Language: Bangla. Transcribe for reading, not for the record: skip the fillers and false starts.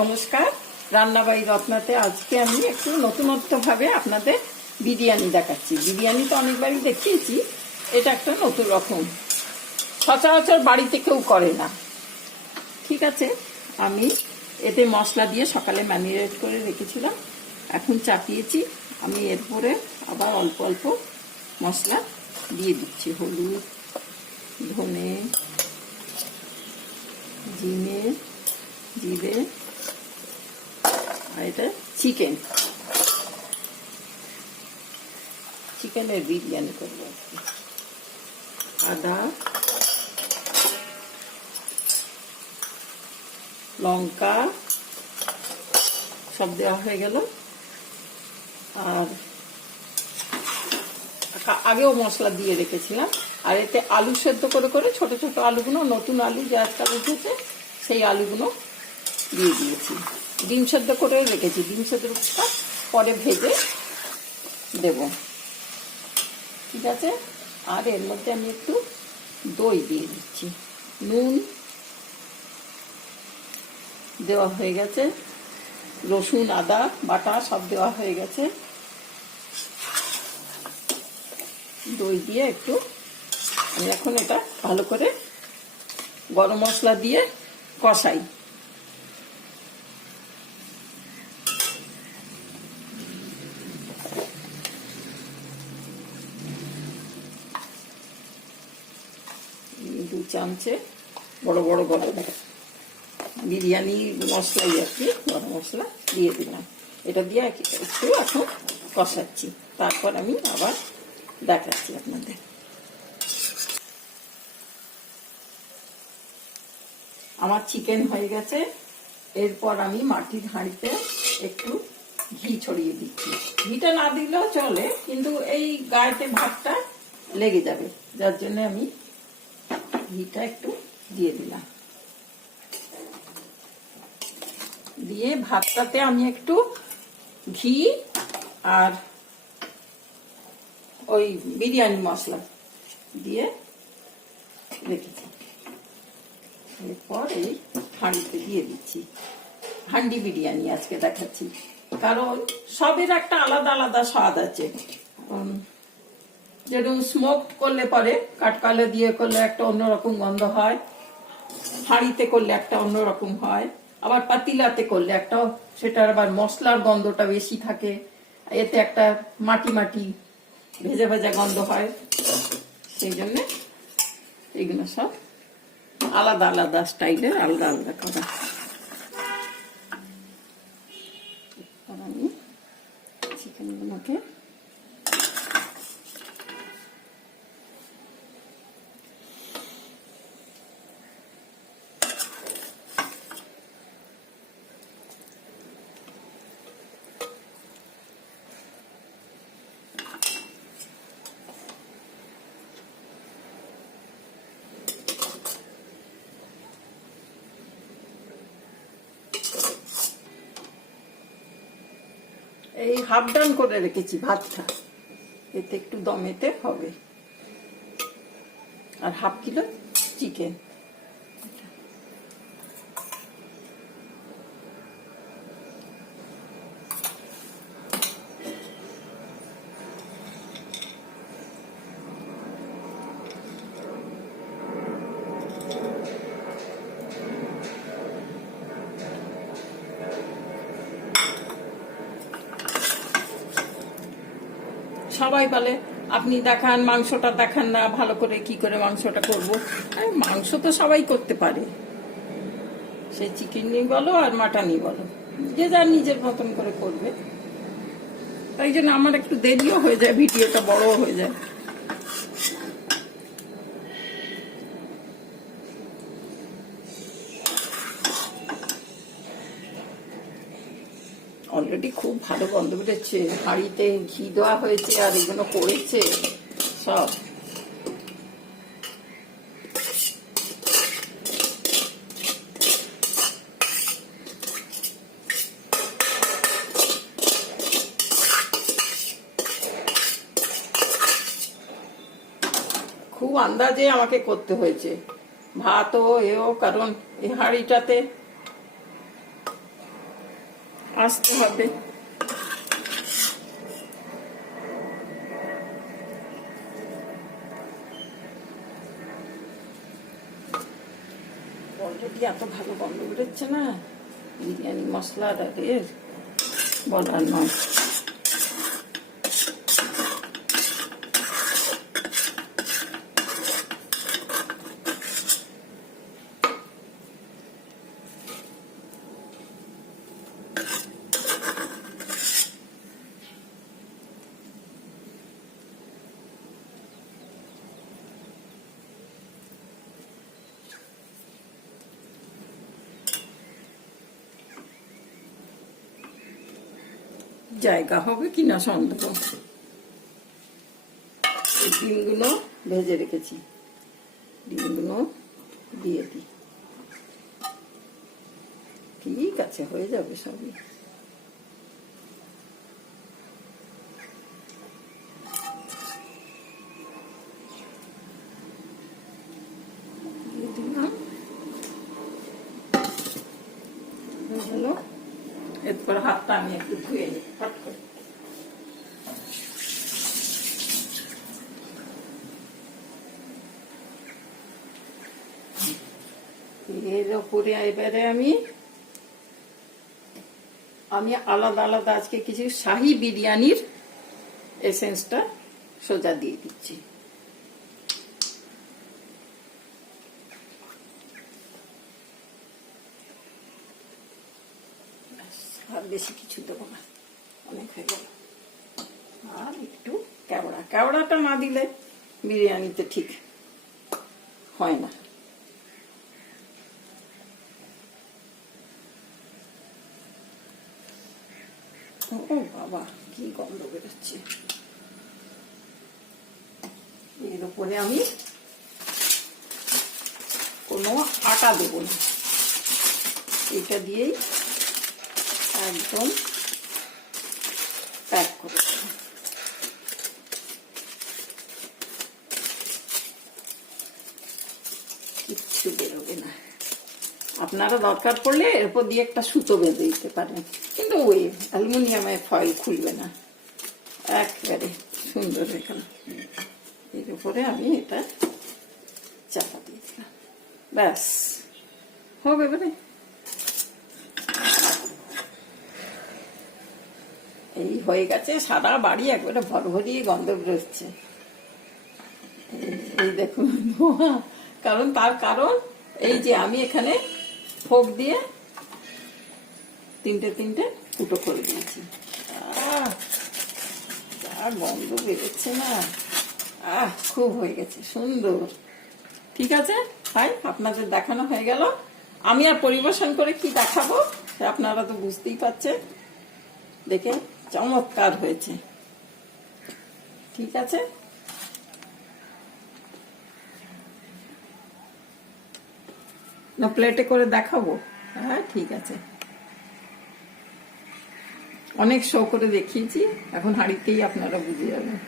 নমস্কার, রান্নাবাড়ি রত্নাতে আজকে আমি একটু নতুনত্বভাবে আপনাদের বিরিয়ানি দেখাচ্ছি। বিরিয়ানি তো অনেকবারই দেখিয়েছি, এটা একটা নতুন রকম, সচরাচর বাড়িতে কেউ করে না। ঠিক আছে, আমি এতে মশলা দিয়ে সকালে ম্যারিনেট করে রেখেছিলাম, এখন চাপিয়েছি। আমি এরপরে আবার অল্প অল্প মশলা দিয়ে দিচ্ছি। হলুদ, ধনে, জিরে, আর এটা চিকেনের বিরিয়ানি করবো। আদা, লঙ্কা সব দেওয়া হয়ে গেল। আর আগেও মশলা দিয়ে রেখেছিলাম। আর এতে আলু সেদ্ধ করে করে ছোট ছোট আলুগুলো, নতুন আলু যে আজকাল উঠেছে সেই আলুগুলো দিয়ে দিয়েছি। ডিম সেদ্ধ করে রেখেছি, ডিম সেদ্ধটা পরে ভেজে দেব। ঠিক আছে, আর এর মধ্যে আমি একটু দই দিয়ে দিচ্ছি। নুন দেওয়া হয়ে গেছে, রসুন আদা বাটা সব দেওয়া হয়ে গেছে। দই দিয়ে একটু আমি এখন এটা ভালো করে গরম মশলা দিয়ে কষাই। দু চামচে বড় বড় গরম বিরিয়ানি মশলাই আর কি, গরম মশলা দিয়ে দিলাম। এটা দিয়ে একটু এখন কষাচ্ছি, তারপর আমি আবার দেখাচ্ছি আপনাদের। আমার চিকেন হয়ে গেছে। এরপর আমি মাটির হাঁড়িতে একটু ঘি ছড়িয়ে দিচ্ছি। ঘিটা না দিলেও চলে, কিন্তু এই গায়েতে ভাতটা লেগে যাবে, যার জন্য আমি ঘিটা একটু দিয়ে দিলাম। দিয়ে ভাতটাতে আমি একটু ঘি আর ওই বিরিয়ানি মশলা দিয়ে রেখেছি। এরপর এই হাঁড়িতে দিয়ে দিচ্ছি। হান্ডি বিরিয়ানি আজকে দেখাচ্ছি, কারণ সবের একটা আলাদা আলাদা স্বাদ আছে। যেরকম স্মোক করলে পরে, কাঠকয়লা দিয়ে করলে একটা অন্যরকম গন্ধ হয়, হাঁড়িতে করলে একটা অন্যরকম হয়, আবার পাতিলাতে করলে একটা, সেটার আবার মশলার গন্ধটা বেশি থাকে, এতে একটা মাটি মাটি ভেজা ভেজা গন্ধ হয়। সেই জন্য এগুলো সব আলাদা আলাদা স্টাইলের, আলাদা আলাদা করা। আমি চিকেনগুলোকে এই হাফ ডান করে রেখেছি ভাতটা, এতে একটু দমেতে হবে। আর হাফ কিলো চিকেন। সবাই বলে আপনি দেখান, মাংসটা দেখান না ভালো করে, কি করে মাংসটা করবো। মাংস তো সবাই করতে পারে, সে চিকেনই বলো আর মাটনই বলো, যে যার নিজের মতন করে করবে। তাই জন্য আমার একটু দেরিও হয়ে যায়, ভিডিওটা বড় হয়ে যায়। অলরেডি খুব ভালো গন্ধ বেরোচ্ছে, হাঁড়িতে ঘি দেওয়া হয়েছে আর এগুলো করেছে সব। খুব আন্দাজে আমাকে করতে হয়েছে ভাতও এও, কারণ এই হাঁড়িটাতে আসতে হবে। অলরেডি এত ভালো গন্ধ বেরোচ্ছে না বিরিয়ানি মশলাটা, বলার নয়। জায়গা হবে কিনা সন্দেহ। এই ডিমগুলো ভেজে রেখেছি, ডিমগুলো দিয়ে দিই। ঠিক আছে, হয়ে যাবে সবই। দিয়ে দিলাম, হয়ে গেল। এরপর হাতটা আমি একটু ধুয়ে নিই ফট করে। এর উপরে এবারে আমি আলাদা আলাদা আজকে কিছু শাহী বিরিয়ানির এসেন্সটা সোজা দিয়ে দিচ্ছি। আর বেশি কিছু দেবো না, অনেক হয়ে গেল। আর একটু কেওড়াটা না দিলে বিরিয়ানিতে ঠিক হয় না। ও বাবা, কি গন্ধ বেরোচ্ছে। এর উপরে আমি কোনো আটা দেবো না, এটা দিয়েই একদম প্যাক করে দেবো। কিচ্ছু বেরোবে না। আপনারা দরকার পড়লে এর উপর দিয়ে একটা সুতো বেঁধে দিতে পারেন, কিন্তু ওই অ্যালুমিনিয়ামের ফয়েল খুলবে না, একেবারে সুন্দর হয়ে গেল। এর উপরে আমি এটা চাপা দিয়ে দিলাম, ব্যাস হবে। এবারে এই হয়ে গেছে, সারা বাড়ি একবারে ভরভরিয়ে গন্ধ বেরোচ্ছে। এই দেখুন, তার কারণ এই যে আমি এখানে ফোক দিয়ে তিনটে ফুটো করে দিয়েছি। যা গন্ধ বেরোচ্ছে না, খুব হয়ে গেছে, সুন্দর। ঠিক আছে, তাই আপনাদের দেখানো হয়ে গেল। আমি আর পরিবেশন করে কি দেখাবো আপনারা তো বুঝতেই পারছেন, দেখে চমৎকার হয়েছে। ঠিক আছে, না প্লেটে করে দেখাবো? হ্যাঁ ঠিক আছে, অনেক শো করে দেখিয়েছি, এখন হাঁড়িতেই আপনারা বুঝে যাবেন।